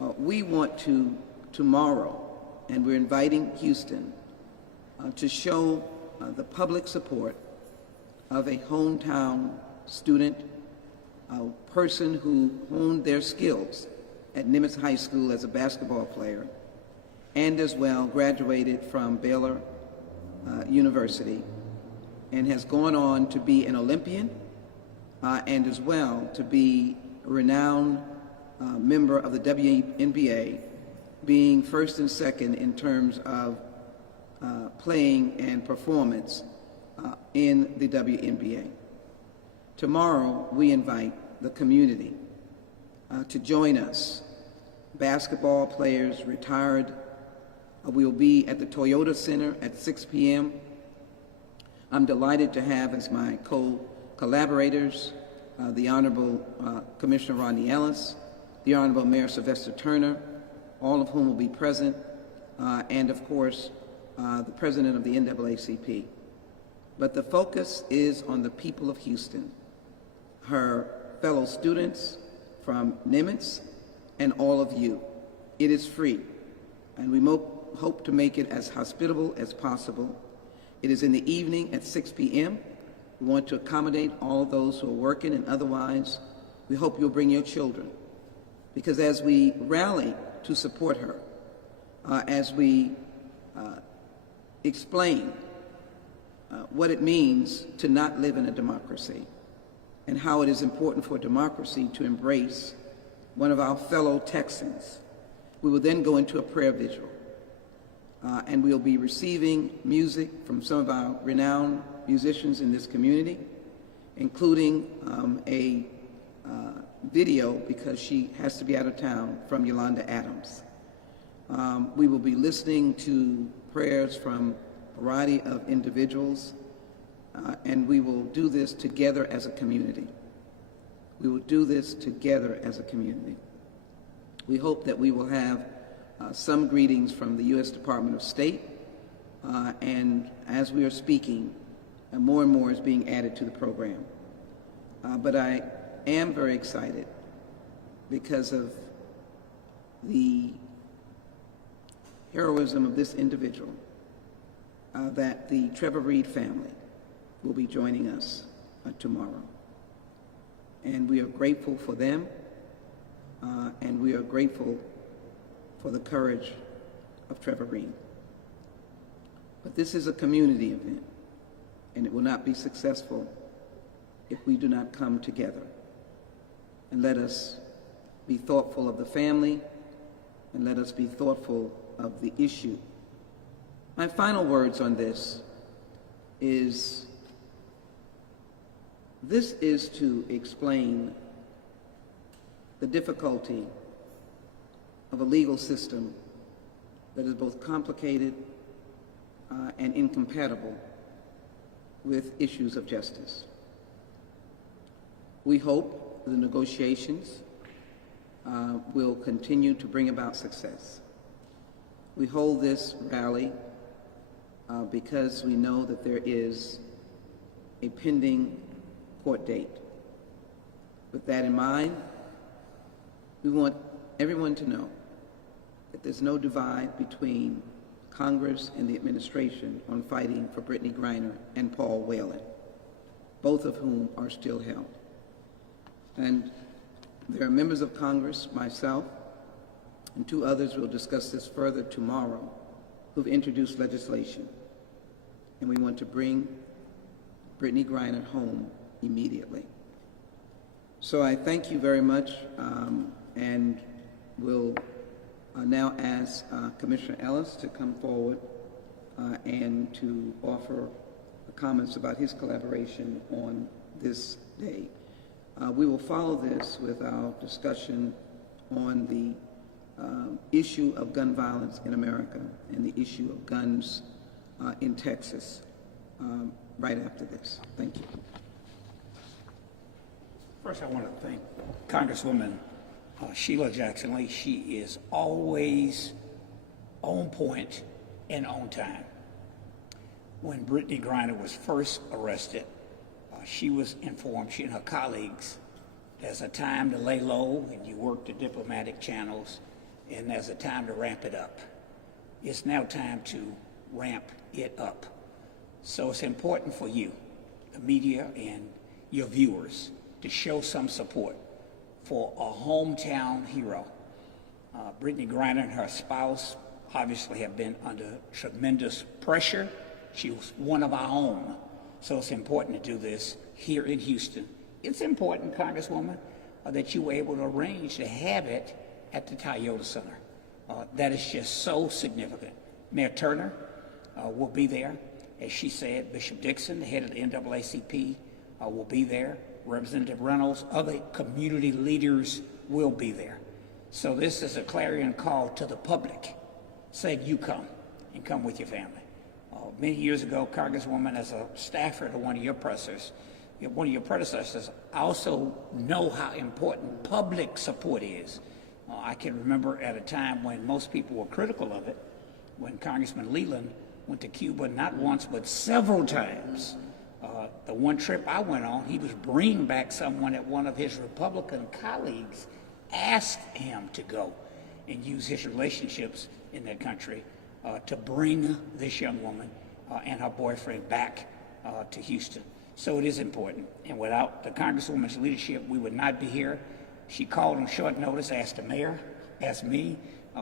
we want to tomorrow, and we're inviting Houston to show the public support of a hometown student, a person who honed their skills at Nimitz High School as a basketball player, and as well graduated from Baylor University, and has gone on to be an Olympian, and as well to be a renowned member of the WNBA, being first and second in terms of playing and performance in the WNBA. Tomorrow, we invite the community to join us. Basketball players, retired. We will be at the Toyota Center at 6 p.m. I'm delighted to have as my collaborators the Honorable Commissioner Rodney Ellis, the Honorable Mayor Sylvester Turner, all of whom will be present, and of course, the President of the NAACP. But the focus is on the people of Houston, her fellow students from Nimitz, and all of you. It is free, and we hope to make it as hospitable as possible. It is in the evening at 6 p.m. We want to accommodate all those who are working, and otherwise, we hope you'll bring your children. Because as we rally to support her, as we explain what it means to not live in a democracy, and how it is important for democracy to embrace one of our fellow Texans, we will then go into a prayer vigil. And we'll be receiving music from some of our renowned musicians in this community, including a video, because she has to be out of town, from Yolanda Adams. We will be listening to prayers from a variety of individuals, and we will do this together as a community. We will do this together as a community. We hope that we will have some greetings from the U.S. Department of State, and as we are speaking, more and more is being added to the program. But I am very excited because of the heroism of this individual, that the Trevor Reed family will be joining us tomorrow. And we are grateful for them, and we are grateful for the courage of Trevor Reed. But this is a community event, and it will not be successful if we do not come together. And let us be thoughtful of the family, and let us be thoughtful of the issue. My final words on this is to explain the difficulty of a legal system that is both complicated and incompatible with issues of justice. We hope the negotiations will continue to bring about success. We hold this rally because we know that there is a pending court date. With that in mind, we want everyone to know that there's no divide between Congress and the administration on fighting for Brittney Griner and Paul Whelan, both of whom are still held. And there are members of Congress, myself, and two others, will discuss this further tomorrow, who've introduced legislation. And we want to bring Brittney Griner home immediately. So I thank you very much, and will now ask Commissioner Ellis to come forward and to offer comments about his collaboration on this day. We will follow this with our discussion on the issue of gun violence in America and the issue of guns in Texas right after this. Thank you. First, I want to thank Congresswoman Sheila Jackson Lee. She is always on point and on time. When Brittney Griner was first arrested, she was informed, she and her colleagues, there's a time to lay low and you work the diplomatic channels and there's a time to ramp it up. It's now time to ramp it up. So it's important for you, the media and your viewers, to show some support for a hometown hero. Brittney Griner and her spouse obviously have been under tremendous pressure. She was one of our own. So it's important to do this here in Houston. It's important, Congresswoman, that you were able to arrange to have it at the Toyota Center. That is just so significant. Mayor Turner will be there. As she said, Bishop Dixon, the head of the NAACP, will be there. Representative Reynolds, other community leaders will be there. So this is a clarion call to the public, saying you come, and come with your family. Many years ago, Congresswoman, as a staffer to one of your predecessors, I also know how important public support is. I can remember at a time when most people were critical of it, when Congressman Leland went to Cuba not once but several times. The one trip I went on, he was bringing back someone that one of his Republican colleagues asked him to go and use his relationships in that country to bring this young woman and her boyfriend back to Houston. So it is important. And without the Congresswoman's leadership, we would not be here. She called on short notice, asked the mayor, asked me.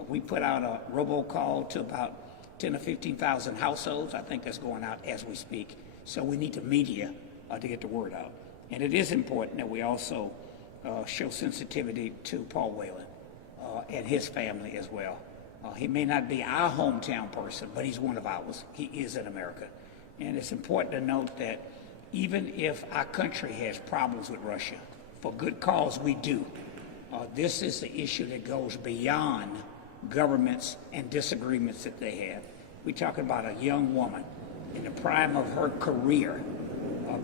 We put out a robocall to about 10 or 15,000 households. I think that's going out as we speak. So we need the media to get the word out. And it is important that we also show sensitivity to Paul Whelan and his family as well. He may not be our hometown person, but he's one of ours. He is in America. And it's important to note that even if our country has problems with Russia, for good cause we do, this is the issue that goes beyond governments and disagreements that they have. We're talking about a young woman in the prime of her career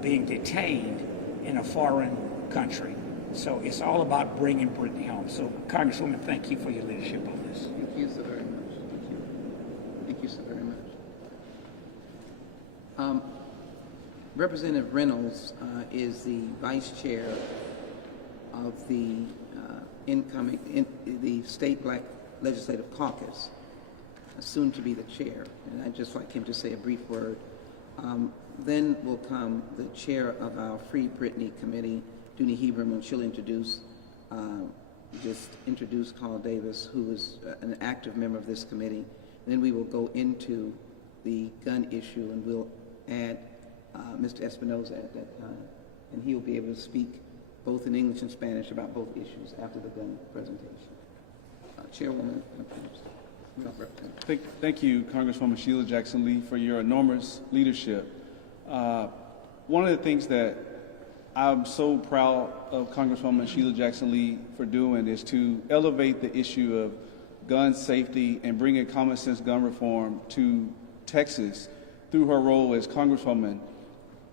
being detained in a foreign country. So it's all about bringing Brittney home. So, Congresswoman, thank you for your leadership on this. Thank you so very much. Thank you. Thank you so very much. Representative Reynolds is the vice chair of the the State Black Legislative Caucus, soon to be the chair. And I'd just like him to say a brief word. Then will come the chair of our Free Brittney Committee, Dooney Hebron, and she'll introduce Carl Davis, who is an active member of this committee. Then we will go into the gun issue, and we'll add Mr. Espinoza at that time, and he'll be able to speak both in English and Spanish about both issues after the gun presentation. Chairwoman, Thank you, Congresswoman Sheila Jackson Lee, for your enormous leadership. One of the things that I'm so proud of Congresswoman Sheila Jackson Lee for doing is to elevate the issue of gun safety and bringing common sense gun reform to Texas through her role as Congresswoman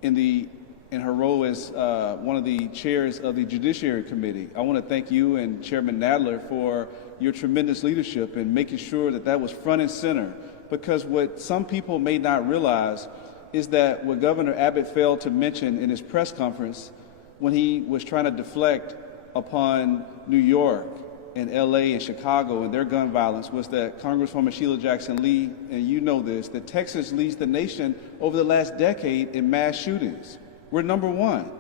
in her role as one of the chairs of the Judiciary Committee. I want to thank you and Chairman Nadler for your tremendous leadership in making sure that that was front and center, because what some people may not realize is that what Governor Abbott failed to mention in his press conference when he was trying to deflect upon New York and LA and Chicago and their gun violence was that Congresswoman Sheila Jackson Lee, and you know this, that Texas leads the nation over the last decade in mass shootings. We're number one.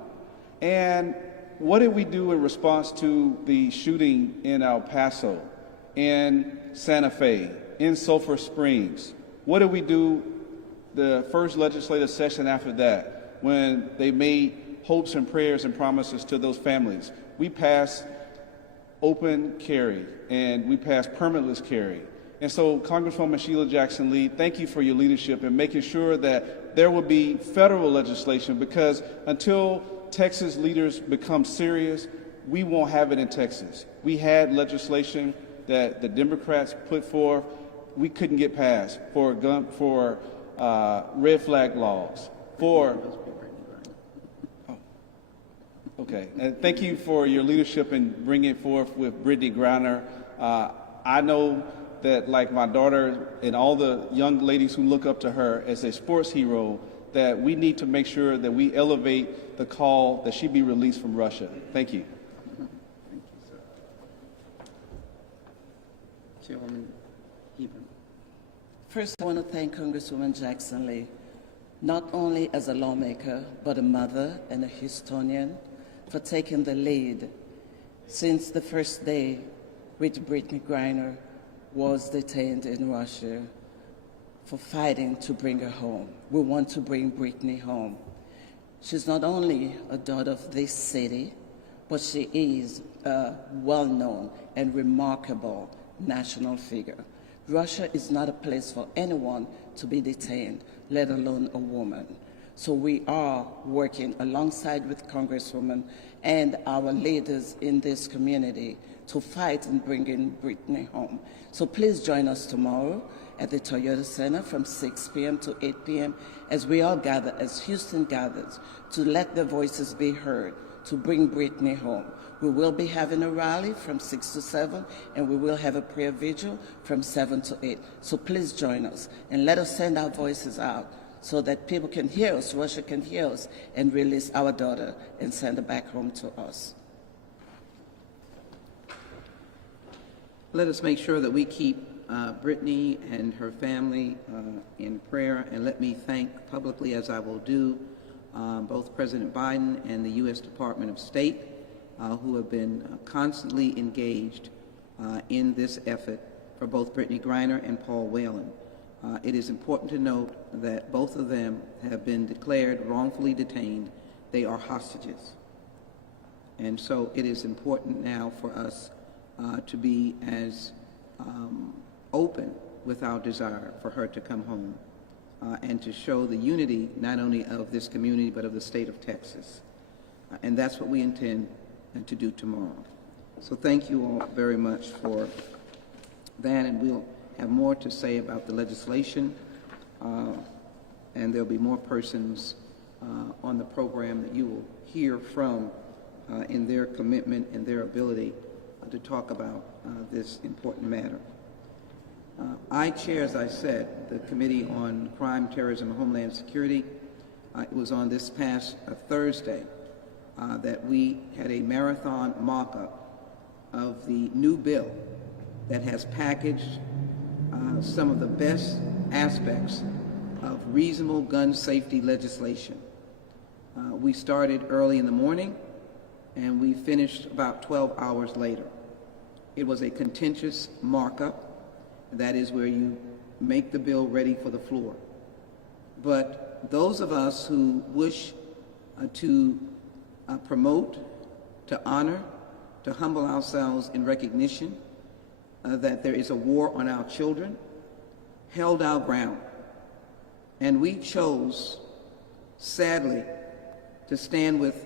And what did we do in response to the shooting in El Paso, in Santa Fe, in Sulphur Springs? What did we do the first legislative session after that when they made hopes and prayers and promises to those families? We passed open carry and we passed permitless carry. And so, Congresswoman Sheila Jackson Lee, thank you for your leadership in making sure that there will be federal legislation, because until Texas leaders become serious, we won't have it in Texas. We had legislation that the Democrats put forth, we couldn't get passed for red flag laws, okay. And thank you for your leadership in bringing it forth with Brittney Griner. I know that, like my daughter and all the young ladies who look up to her as a sports hero, that we need to make sure that we elevate the call that she be released from Russia. Thank you. Thank you, sir. Chairwoman Hebron. First, I want to thank Congresswoman Jackson Lee, not only as a lawmaker, but a mother and a historian, for taking the lead since the first day which Brittney Griner was detained in Russia, for fighting to bring her home. We want to bring Brittney home. She's not only a daughter of this city, but she is a well-known and remarkable national figure. Russia is not a place for anyone to be detained, let alone a woman. So we are working alongside with Congresswomen and our leaders in this community to fight and bring in Brittney home. So please join us tomorrow at the Toyota Center from 6 p.m. to 8 p.m. as we all gather, as Houston gathers, to let their voices be heard, to bring Brittney home. We will be having a rally from 6 to 7, and we will have a prayer vigil from 7 to 8. So please join us, and let us send our voices out so that people can hear us, Russia can hear us, and release our daughter and send her back home to us. Let us make sure that we keep Brittney and her family in prayer, and let me thank publicly, as I will do, both President Biden and the U.S. Department of State, who have been constantly engaged in this effort for both Brittney Griner and Paul Whelan. It is important to note that both of them have been declared wrongfully detained. They are hostages. And so it is important now for us to be as open with our desire for her to come home and to show the unity not only of this community but of the state of Texas. And that's what we intend to do tomorrow. So thank you all very much for that, and we'll have more to say about the legislation, and there'll be more persons on the program that you will hear from in their commitment and their ability to talk about this important matter. I chair, as I said, the Committee on Crime, Terrorism, and Homeland Security. It was on this past Thursday that we had a marathon mock-up of the new bill that has packaged some of the best aspects of reasonable gun safety legislation. We started early in the morning, and we finished about 12 hours later. It was a contentious markup. That is where you make the bill ready for the floor. But those of us who wish to promote, to honor, to humble ourselves in recognition that there is a war on our children, held our ground. And we chose, sadly, to stand with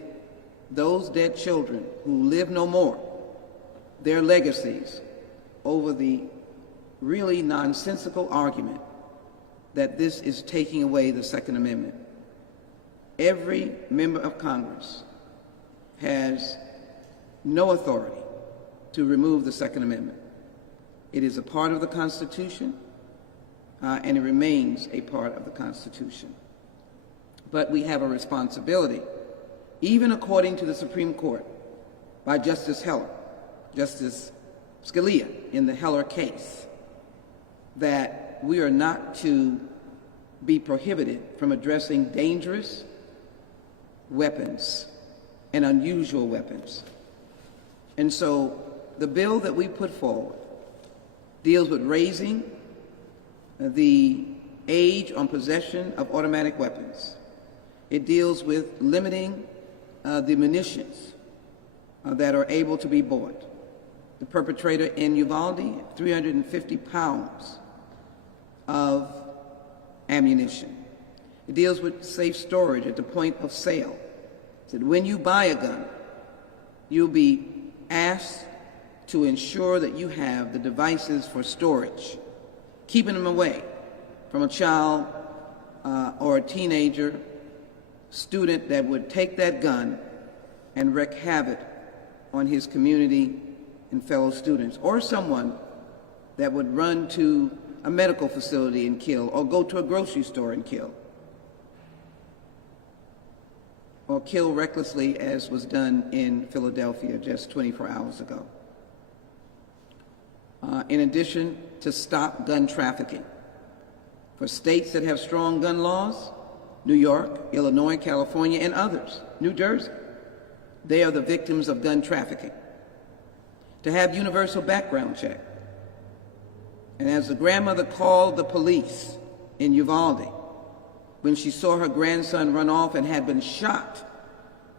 those dead children who live no more, their legacies, over the really nonsensical argument that this is taking away the Second Amendment. Every member of Congress has no authority to remove the Second Amendment. It is a part of the Constitution, and it remains a part of the Constitution. But we have a responsibility, even according to the Supreme Court, by Justice Scalia in the Heller case, that we are not to be prohibited from addressing dangerous weapons and unusual weapons. And so the bill that we put forward deals with raising the age on possession of automatic weapons. It deals with limiting the munitions that are able to be bought. The perpetrator in Uvalde, 350 pounds of ammunition. It deals with safe storage at the point of sale. So that when you buy a gun, you'll be asked to ensure that you have the devices for storage, keeping them away from a child or a teenager, student that would take that gun and wreak havoc on his community and fellow students, or someone that would run to a medical facility and kill, or go to a grocery store and kill, or kill recklessly, as was done in Philadelphia just 24 hours ago. in addition to stop gun trafficking. For states that have strong gun laws, New York, Illinois, California, and others, New Jersey, they are the victims of gun trafficking. To have universal background check. And as the grandmother called the police in Uvalde when she saw her grandson run off and had been shot,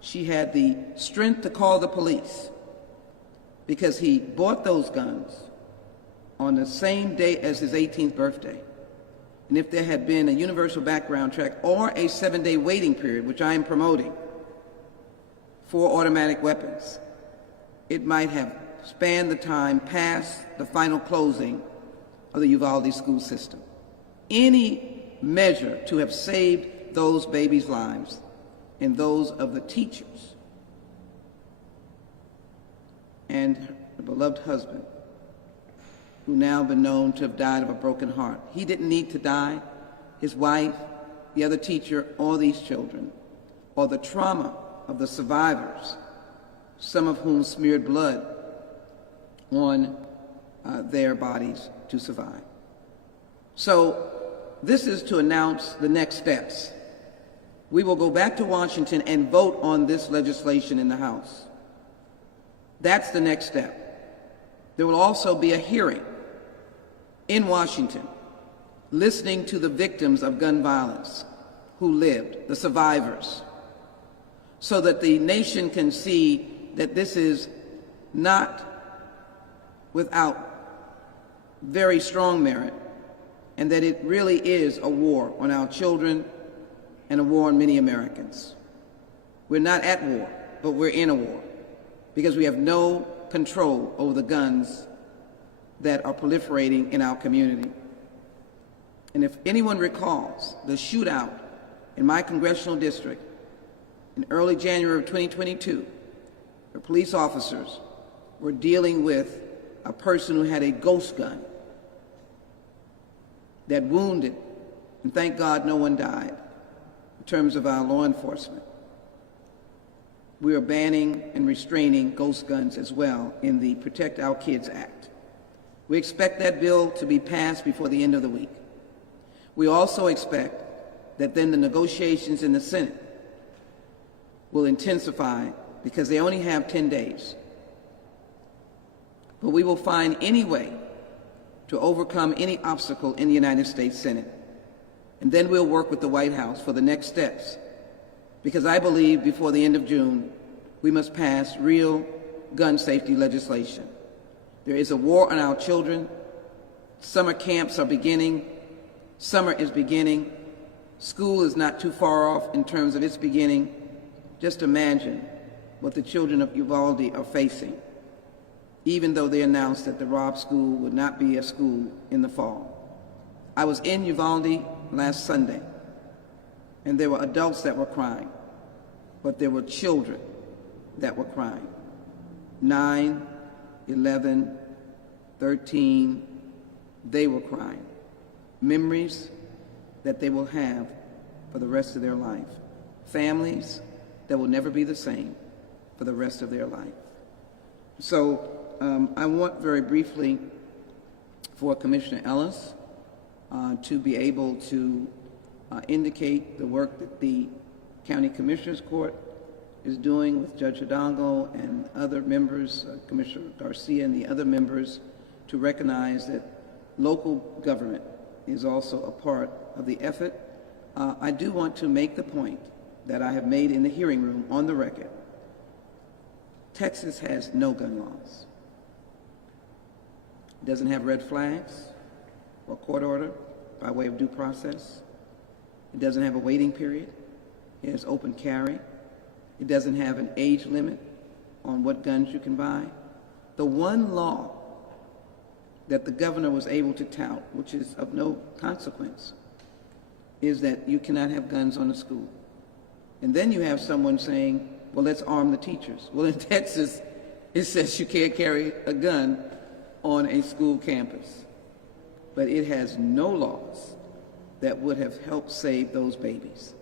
she had the strength to call the police because he bought those guns on the same day as his 18th birthday. And if there had been a universal background check or a 7-day waiting period, which I am promoting, for automatic weapons, it might have spanned the time past the final closing of the Uvalde school system. Any measure to have saved those babies' lives and those of the teachers and the beloved husband, who now been known to have died of a broken heart. He didn't need to die. His wife, the other teacher, or these children, or the trauma of the survivors, some of whom smeared blood on their bodies to survive. So this is to announce the next steps. We will go back to Washington and vote on this legislation in the House. That's the next step. There will also be a hearing in Washington, listening to the victims of gun violence who lived, the survivors, so that the nation can see that this is not without very strong merit, and that it really is a war on our children and a war on many Americans. We're not at war, but we're in a war because we have no control over the guns that are proliferating in our community. And if anyone recalls the shootout in my congressional district in early January of 2022, where police officers were dealing with a person who had a ghost gun that wounded, and thank God no one died, in terms of our law enforcement. We are banning and restraining ghost guns as well in the Protect Our Kids Act. We expect that bill to be passed before the end of the week. We also expect that then the negotiations in the Senate will intensify because they only have 10 days. But we will find any way to overcome any obstacle in the United States Senate. And then we'll work with the White House for the next steps, because I believe before the end of June, we must pass real gun safety legislation. There is a war on our children. Summer camps are beginning. Summer is beginning. School is not too far off in terms of its beginning. Just imagine what the children of Uvalde are facing, even though they announced that the Robb School would not be a school in the fall. I was in Uvalde last Sunday, and there were adults that were crying, but there were children that were crying. 9, 11, 13, they were crying. Memories that they will have for the rest of their life. Families that will never be the same for the rest of their life. So I want very briefly for Commissioner Ellis to be able to indicate the work that the County Commissioners Court is doing with Judge Hidalgo and other members, Commissioner Garcia and the other members, to recognize that local government is also a part of the effort. I do want to make the point that I have made in the hearing room on the record. Texas has no gun laws. It doesn't have red flags or court order by way of due process. It doesn't have a waiting period. It has open carry. It doesn't have an age limit on what guns you can buy. The one law that the governor was able to tout, which is of no consequence, is that you cannot have guns on the school. And then you have someone saying, well, let's arm the teachers. Well, in Texas, it says you can't carry a gun on a school campus. But it has no laws that would have helped save those babies.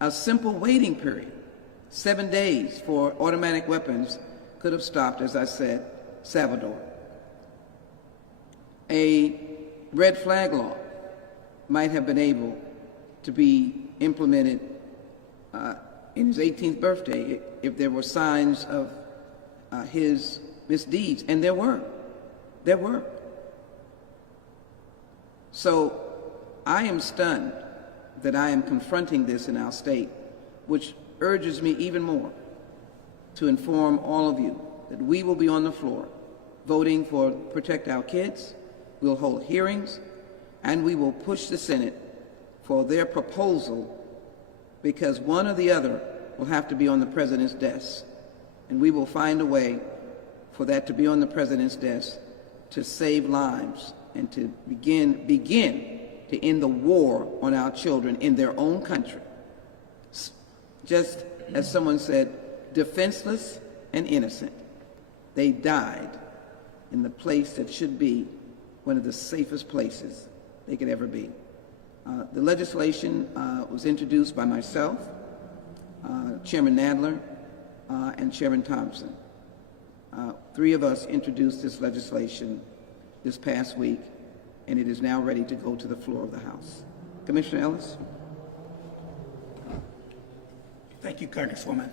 A simple waiting period, 7 days for automatic weapons, could have stopped, as I said, Salvador. a red flag law might have been able to be implemented in his 18th birthday if there were signs of his misdeeds, and there were. So I am stunned that I am confronting this in our state, which urges me even more to inform all of you that we will be on the floor voting for Protect Our Kids. We'll hold hearings, and we will push the Senate for their proposal, because one or the other will have to be on the president's desk. And we will find a way for that to be on the president's desk to save lives and to begin to end the war on our children in their own country. Just as someone said, defenseless and innocent. They died in the place that should be one of the safest places they could ever be. The legislation was introduced by myself, Chairman Nadler, and Chairman Thompson. Three of us introduced this legislation this past week, and it is now ready to go to the floor of the House. Commissioner Ellis? Thank you, Congresswoman.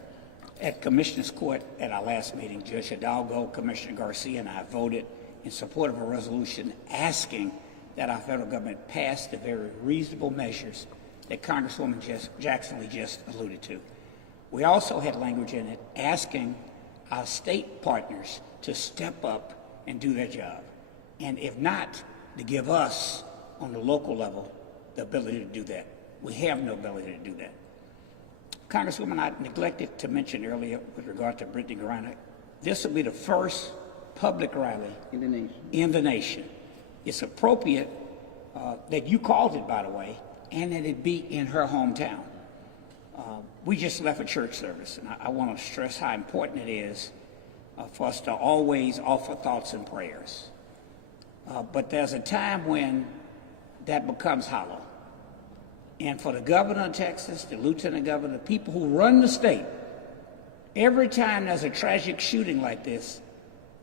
At Commissioner's Court at our last meeting, Judge Hidalgo, Commissioner Garcia, and I voted in support of a resolution asking that our federal government pass the very reasonable measures that Congresswoman Jackson Lee just alluded to. We also had language in it asking our state partners to step up and do their job, and if not, to give us, on the local level, the ability to do that. We have no ability to do that. Congresswoman, I neglected to mention earlier with regard to Brittney Griner, this will be the first public rally in the nation. It's appropriate that you called it, by the way, and that it be in her hometown. We just left a church service, and I want to stress how important it is for us to always offer thoughts and prayers. But there's a time when that becomes hollow. And for the governor of Texas, the lieutenant governor, the people who run the state, every time there's a tragic shooting like this,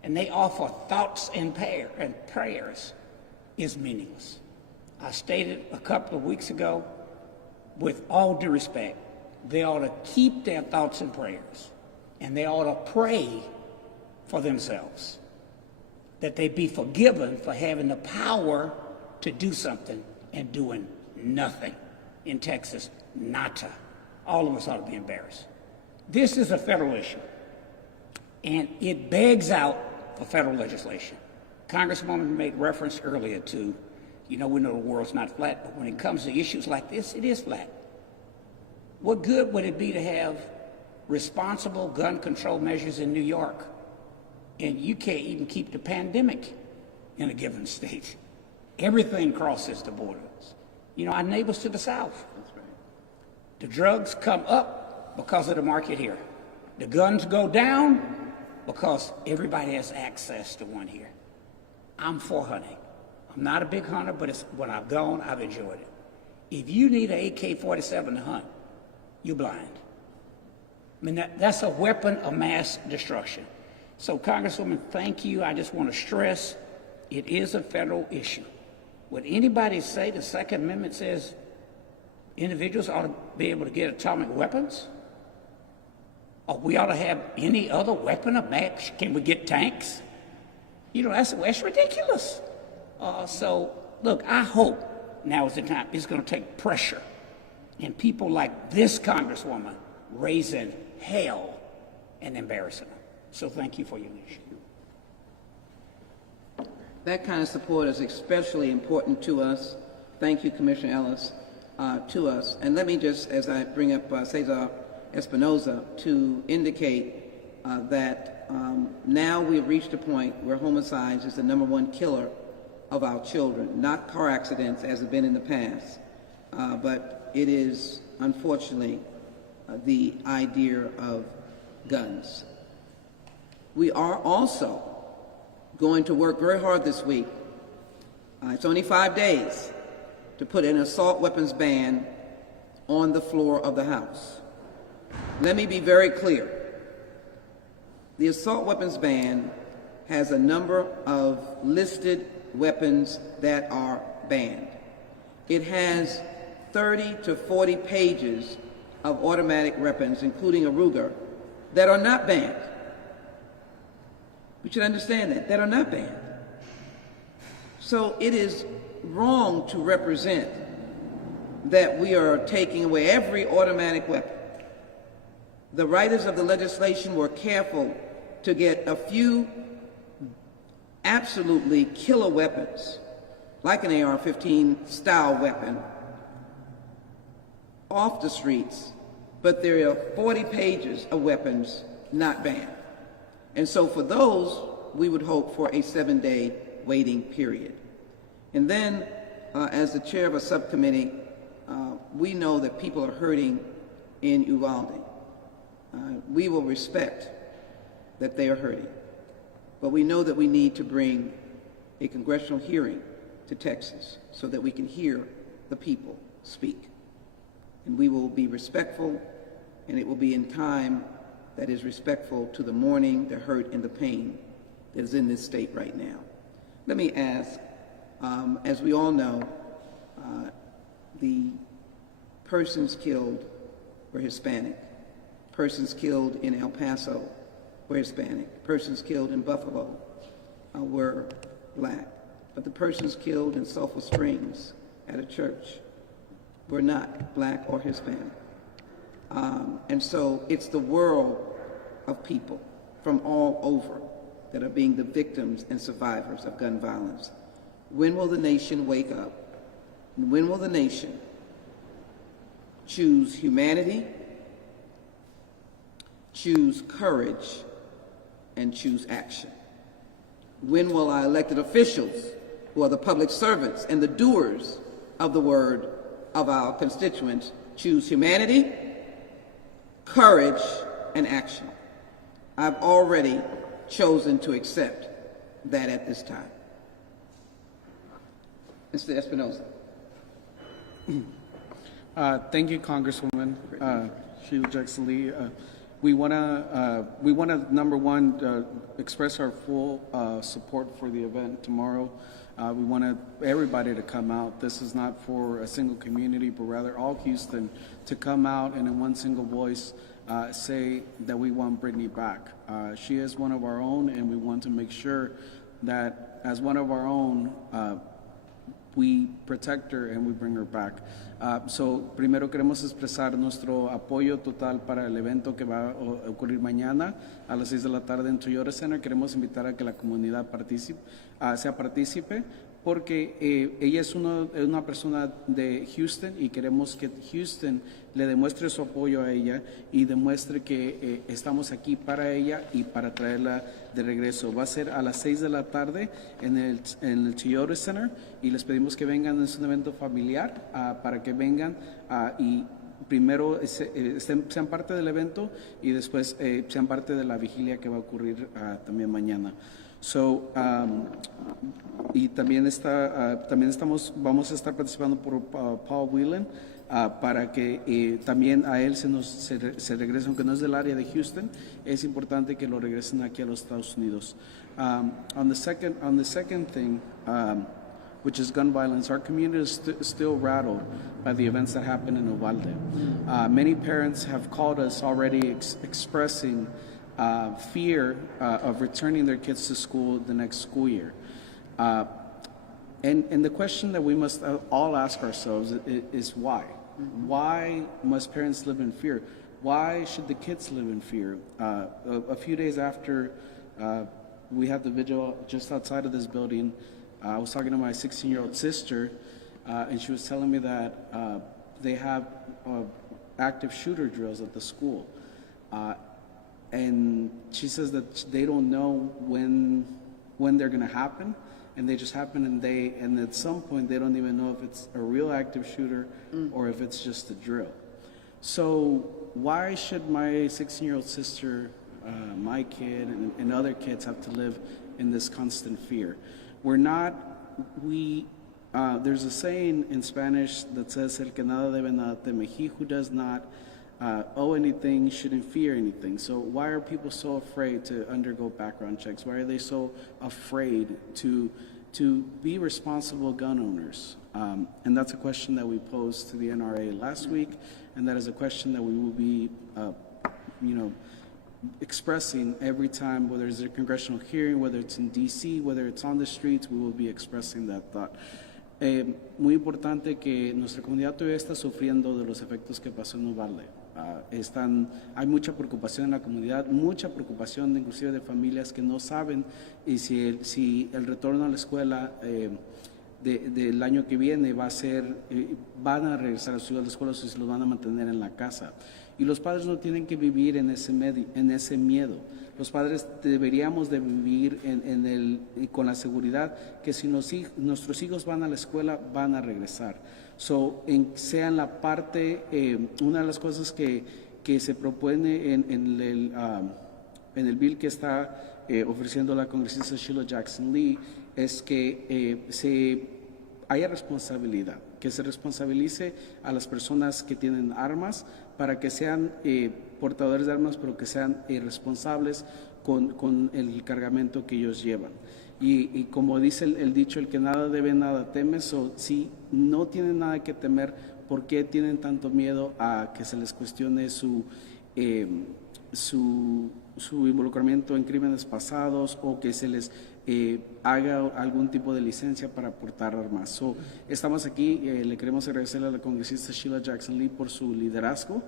and they offer thoughts and prayers, is meaningless. I stated a couple of weeks ago, with all due respect, they ought to keep their thoughts and prayers, and they ought to pray for themselves, that they be forgiven for having the power to do something and doing nothing. In Texas, nada. All of us ought to be embarrassed. This is a federal issue, and it begs out for federal legislation. Congresswoman made reference earlier to, we know the world's not flat, but when it comes to issues like this, it is flat. What good would it be to have responsible gun control measures in New York, and you can't even keep the pandemic in a given state? Everything crosses the borders. Our neighbors to the south. That's right. The drugs come up because of the market here. The guns go down because everybody has access to one here. I'm for hunting. I'm not a big hunter, but when I've gone, I've enjoyed it. If you need an AK-47 to hunt, you're blind. I mean, that's a weapon of mass destruction. So, Congresswoman, thank you. I just want to stress it is a federal issue. Would anybody say the Second Amendment says individuals ought to be able to get atomic weapons? Or we ought to have any other weapon of mass? Can we get tanks? That's ridiculous. So, look, I hope now is the time. It's going to take pressure. And people like this Congresswoman raising hell and embarrassing them. So thank you for your leadership. That kind of support is especially important to us. Thank you, Commissioner Ellis, to us. And let me just, as I bring up Cesar Espinoza, to indicate that now we have reached a point where homicides is the #1 killer of our children, not car accidents as have been in the past, but it is, unfortunately, the idea of guns. We are also going to work very hard this week. It's only 5 days to put an assault weapons ban on the floor of the House. Let me be very clear. The assault weapons ban has a number of listed weapons that are banned. It has 30 to 40 pages of automatic weapons, including a Ruger, that are not banned. We should understand that are not banned. So it is wrong to represent that we are taking away every automatic weapon. The writers of the legislation were careful to get a few absolutely killer weapons, like an AR-15 style weapon, off the streets, but there are 40 pages of weapons not banned. And so for those, we would hope for a 7-day waiting period. And then, as the chair of a subcommittee, we know that people are hurting in Uvalde. We will respect that they are hurting, but we know that we need to bring a congressional hearing to Texas so that we can hear the people speak. And we will be respectful, and it will be in time that is respectful to the mourning, the hurt, and the pain that is in this state right now. Let me ask, as we all know, the persons killed were Hispanic. Persons killed in El Paso were Hispanic. Persons killed in Buffalo were black. But the persons killed in Sulphur Springs at a church were not black or Hispanic. And so it's the world of people from all over that are being the victims and survivors of gun violence. When will the nation wake up? And when will the nation choose humanity, choose courage, and choose action? When will our elected officials, who are the public servants and the doers of the word of our constituents, choose humanity, courage, and action? I've already chosen to accept that at this time. Mr. Espinoza. Thank you, Congresswoman Sheila Jackson Lee. We want to number one express our full support for the event tomorrow. We want everybody to come out. This is not for a single community, but rather all Houston to come out and in one single voice say that we want Brittney back. She is one of our own, and we want to make sure that as one of our own, we protect her and we bring her back. So, primero queremos expresar nuestro apoyo total para el evento que va a ocurrir mañana a las 6 de la tarde en Toyota Center. Queremos invitar a que la comunidad sea partícipe porque ella es una persona de Houston y queremos que Houston le demuestre su apoyo a ella y demuestre que estamos aquí para ella y para traerla de regreso. Va a ser a las 6 de la tarde en el Toyota Center y les pedimos que vengan. Es un evento familiar para que vengan y primero sean parte del evento y después sean parte de la vigilia que va a ocurrir también mañana. So, y también vamos a estar participando por Paul Whelan para que también a él se regrese, aunque no es del área de Houston, es importante que lo regresen aquí a los Estados Unidos. On the second thing, which is gun violence, our community is still rattled by the events that happened in Uvalde. Many parents have called us already expressing fear of returning their kids to school the next school year. And the question that we must all ask ourselves is why? Why must parents live in fear? Why should the kids live in fear? A few days after we had the vigil just outside of this building, I was talking to my 16-year-old sister, and she was telling me that they have active shooter drills at the school. And she says that they don't know when they're going to happen, and they just happen, and at some point they don't even know if it's a real active shooter or if it's just a drill. So why should my 16-year-old sister, my kid, and other kids have to live in this constant fear? There's a saying in Spanish that says, el que nada debe nada teme. He who does not owe anything shouldn't fear anything. So why are people so afraid to undergo background checks? Why are they so afraid to to be responsible gun owners. And that's a question that we posed to the NRA last week, and that is a question that we will be, expressing every time, whether it's a congressional hearing, whether it's in DC, whether it's on the streets, we will be expressing that thought. Muy importante que nuestra comunidad todavía está sufriendo de los efectos que pasó en Uvalde. Hay mucha preocupación en la comunidad, mucha preocupación inclusive de familias que no saben si el retorno a la escuela del año que viene va a ser, van a regresar a sus hijos a la escuela o si los van a mantener en la casa. Y los padres no tienen que vivir en ese miedo. Los padres deberíamos de vivir con la seguridad que si nuestros hijos van a la escuela, van a regresar. Sea en la parte, una de las cosas que se propone en el bill que está ofreciendo la congresista Sheila Jackson Lee es que haya responsabilidad, que se responsabilice a las personas que tienen armas para que sean portadores de armas, pero que sean responsables con el cargamento que ellos llevan. Y como dice el dicho, el que nada debe, nada teme. Si no tienen nada que temer, ¿por qué tienen tanto miedo a que se les cuestione su involucramiento en crímenes pasados o que se les haga algún tipo de licencia para portar armas? Estamos aquí, le queremos agradecerle a la congresista Sheila Jackson Lee por su liderazgo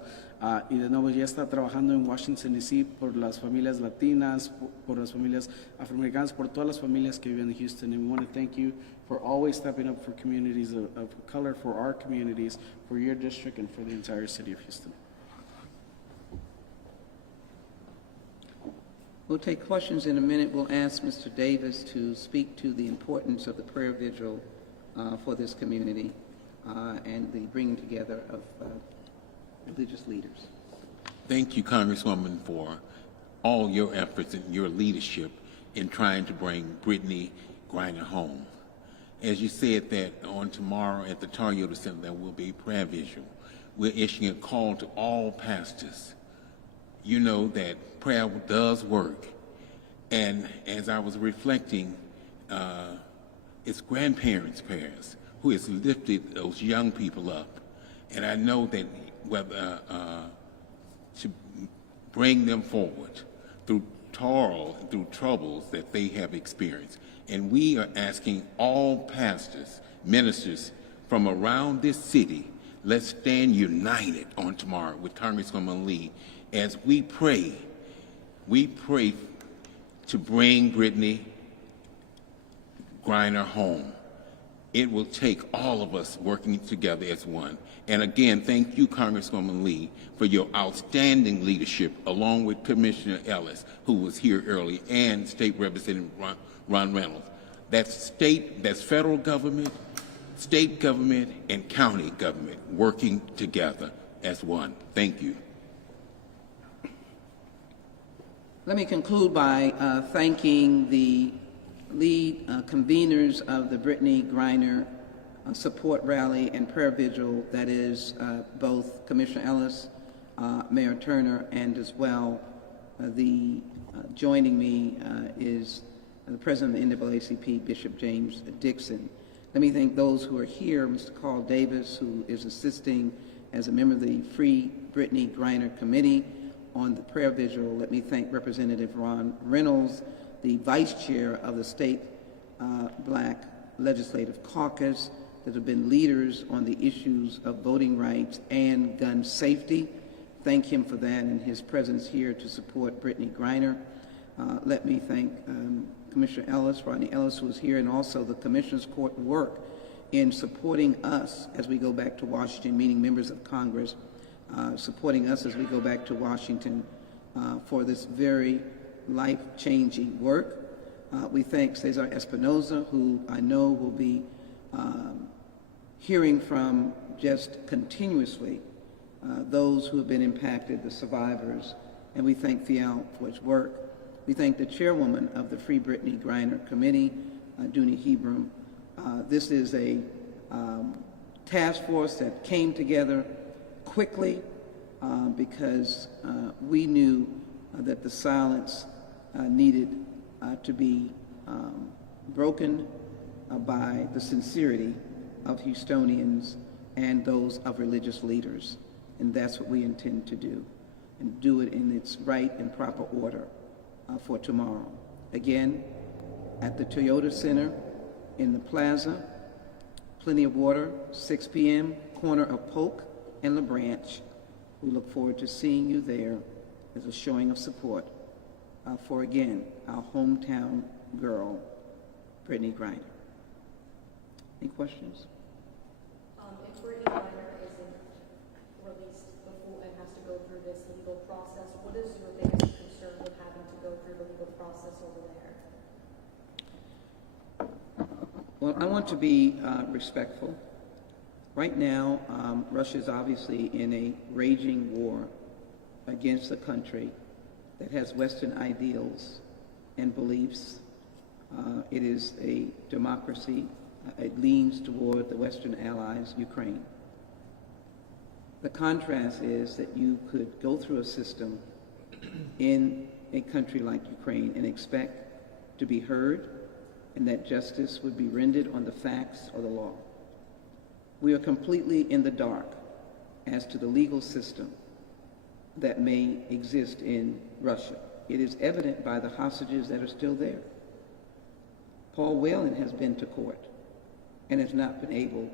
y de nuevo ya está trabajando en Washington DC por las familias latinas, por las familias afroamericanas, por todas las familias que viven en Houston. And we want to thank you for always stepping up for communities of color, for our communities, for your district, and for the entire city of Houston. We'll take questions in a minute. We'll ask Mr. Davis to speak to the importance of the prayer vigil for this community and the bringing together of religious leaders. Thank you, Congresswoman, for all your efforts and your leadership in trying to bring Brittney Griner home. As you said that on tomorrow at the Toyota Center there will be a prayer vigil. We're issuing a call to all pastors. You know that prayer does work. And as I was reflecting, it's grandparents' prayers who has lifted those young people up. And I know that whether to bring them forward through toil and through troubles that they have experienced. And we are asking all pastors, ministers from around this city, let's stand united on tomorrow with Congresswoman Lee as we pray to bring Brittney Griner home. It will take all of us working together as one. And again, thank you, Congresswoman Lee, for your outstanding leadership, along with Commissioner Ellis, who was here early, and State Representative Ron Reynolds. That's federal government, state government, and county government working together as one. Thank you. Let me conclude by thanking the lead conveners of the Brittney Griner support rally and prayer vigil, that is both Commissioner Ellis, Mayor Turner, and as well joining me is the President of the NAACP, Bishop James Dixon. Let me thank those who are here, Mr. Carl Davis, who is assisting as a member of the Free Brittney Griner Committee on the prayer vigil. Let me thank Representative Ron Reynolds, the Vice Chair of the State Black Legislative Caucus, that have been leaders on the issues of voting rights and gun safety. Thank him for that and his presence here to support Brittney Griner. Let me thank Commissioner Ellis, Rodney Ellis, who is here, and also the Commissioner's Court work in supporting us as we go back to Washington, meeting members of Congress, supporting us as we go back to Washington for this very life-changing work. We thank Cesar Espinoza, who I know will be hearing from just continuously those who have been impacted, the survivors, and we thank Fial for his work. We thank the chairwoman of the Free Brittney Griner Committee, Dooney Hebron. This is a task force that came together quickly because we knew that the silence needed to be broken by the sincerity of Houstonians and those of religious leaders. And that's what we intend to do, and do it in its right and proper order for tomorrow. Again, at the Toyota Center in the plaza, plenty of water, 6 p.m., corner of Polk and LaBranch. We look forward to seeing you there as a showing of support for, again, our hometown girl, Brittney Griner. Any questions? If Brittney Griner isn't released before and has to go through this legal process, what is your biggest concern with having to go through the legal process over there? Well, I want to be respectful. Right now, Russia is obviously in a raging war against a country that has Western ideals and beliefs. It is a democracy. It leans toward the Western allies, Ukraine. The contrast is that you could go through a system in a country like Ukraine and expect to be heard and that justice would be rendered on the facts or the law. We are completely in the dark as to the legal system that may exist in Russia. It is evident by the hostages that are still there. Paul Whelan has been to court and has not been able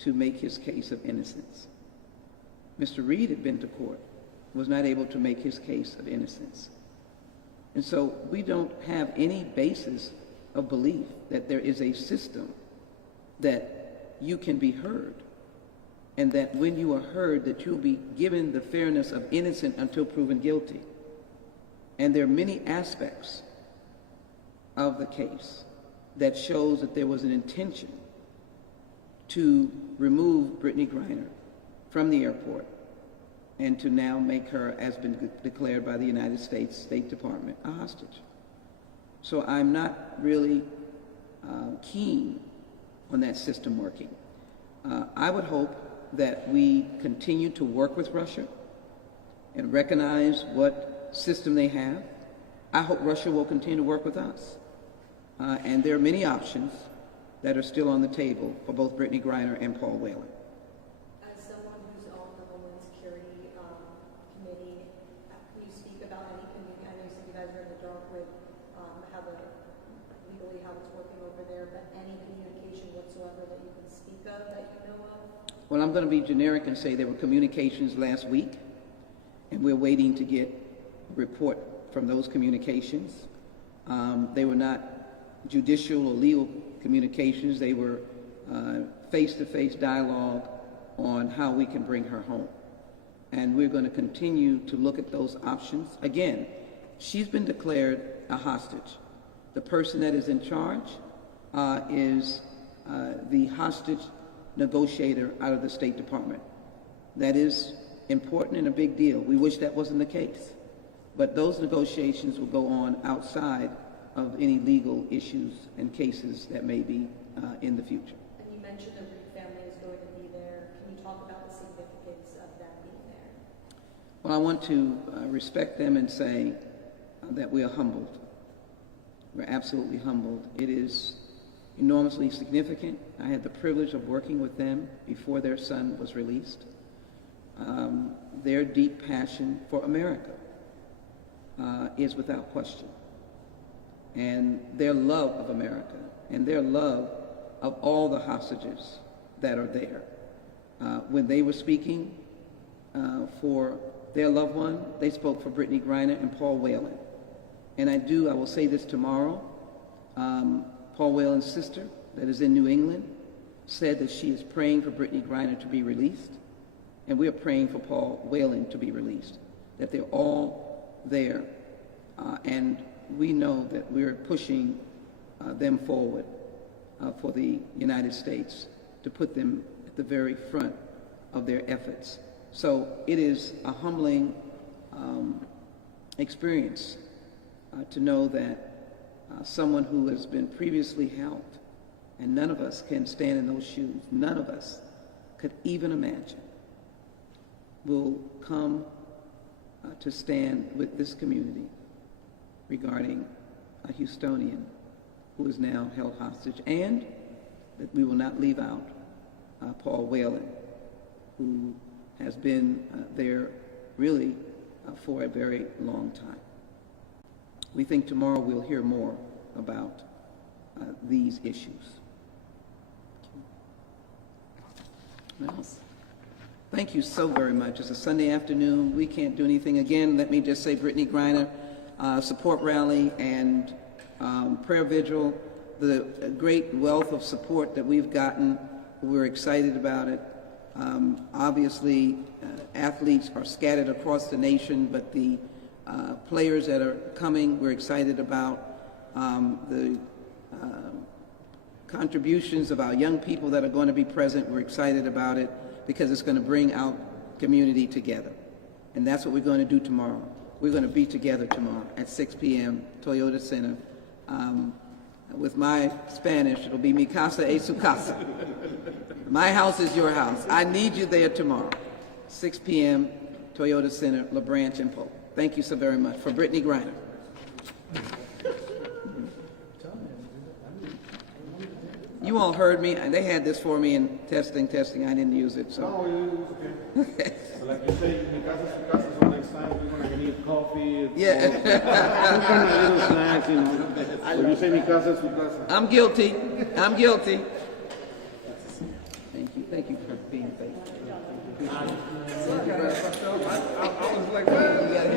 to make his case of innocence. Mr. Reed had been to court, was not able to make his case of innocence. And so we don't have any basis of belief that there is a system that you can be heard, and that when you are heard that you'll be given the fairness of innocent until proven guilty. And there are many aspects of the case that shows that there was an intention to remove Brittney Griner from the airport and to now make her, as been declared by the United States State Department, a hostage. So I'm not really keen on that system working. I would hope that we continue to work with Russia and recognize what system they have. I hope Russia will continue to work with us. And there are many options that are still on the table for both Brittney Griner and Paul Whelan. As someone who's on the Homeland Security Committee, can you speak about any community? I know you said you guys are in the dark with legally how it's working over there, but any communication whatsoever that you can speak of that you know of? Well, I'm going to be generic and say there were communications last week, and we're waiting to get a report from those communications. They were not judicial or legal communications. They were face-to-face dialogue on how we can bring her home. And we're going to continue to look at those options. Again, she's been declared a hostage. The person that is in charge is the hostage negotiator out of the State Department. That is important and a big deal. We wish that wasn't the case. But those negotiations will go on outside of any legal issues and cases that may be in the future. And you mentioned the Reed family is going to be there. Can you talk about the significance of them being there? Well, I want to respect them and say that we are humbled. We're absolutely humbled. It is enormously significant. I had the privilege of working with them before their son was released. Their deep passion for America is without question. And their love of America and their love of all the hostages that are there. When they were speaking for their loved one, they spoke for Brittney Griner and Paul Whelan. And I will say this tomorrow, Paul Whelan's sister that is in New England said that she is praying for Brittney Griner to be released, and we are praying for Paul Whelan to be released, that they're all there. And we know that we're pushing them forward for the United States to put them at the very front of their efforts. So it is a humbling experience to know that someone who has been previously held, and none of us can stand in those shoes, none of us could even imagine, will come to stand with this community regarding a Houstonian who is now held hostage, and that we will not leave out Paul Whalen, who has been there really for a very long time. We think tomorrow we'll hear more about these issues. What else? Thank you so very much. It's a Sunday afternoon. We can't do anything. Again, let me just say Brittney Griner, support rally and prayer vigil, the great wealth of support that we've gotten. We're excited about it. Obviously, athletes are scattered across the nation, but the players that are coming, we're excited about. The contributions of our young people that are going to be present, we're excited about it because it's going to bring our community together. And that's what we're going to do tomorrow. We're going to be together tomorrow at 6 p.m., Toyota Center. With my Spanish, it'll be mi casa es su casa. My house is your house. I need you there tomorrow, 6 p.m., Toyota Center, La Branch and Polk. Thank you so very much. For Brittney Griner. You all heard me. They had this for me in testing. I didn't use it, so. No, it's okay. Like you say, mi casa es su casa, so next time we're going to need coffee. Yeah. Some kind of little snacks, you know. So you say mi casa es su casa. I'm guilty. Thank you for being faithful. I was like, well,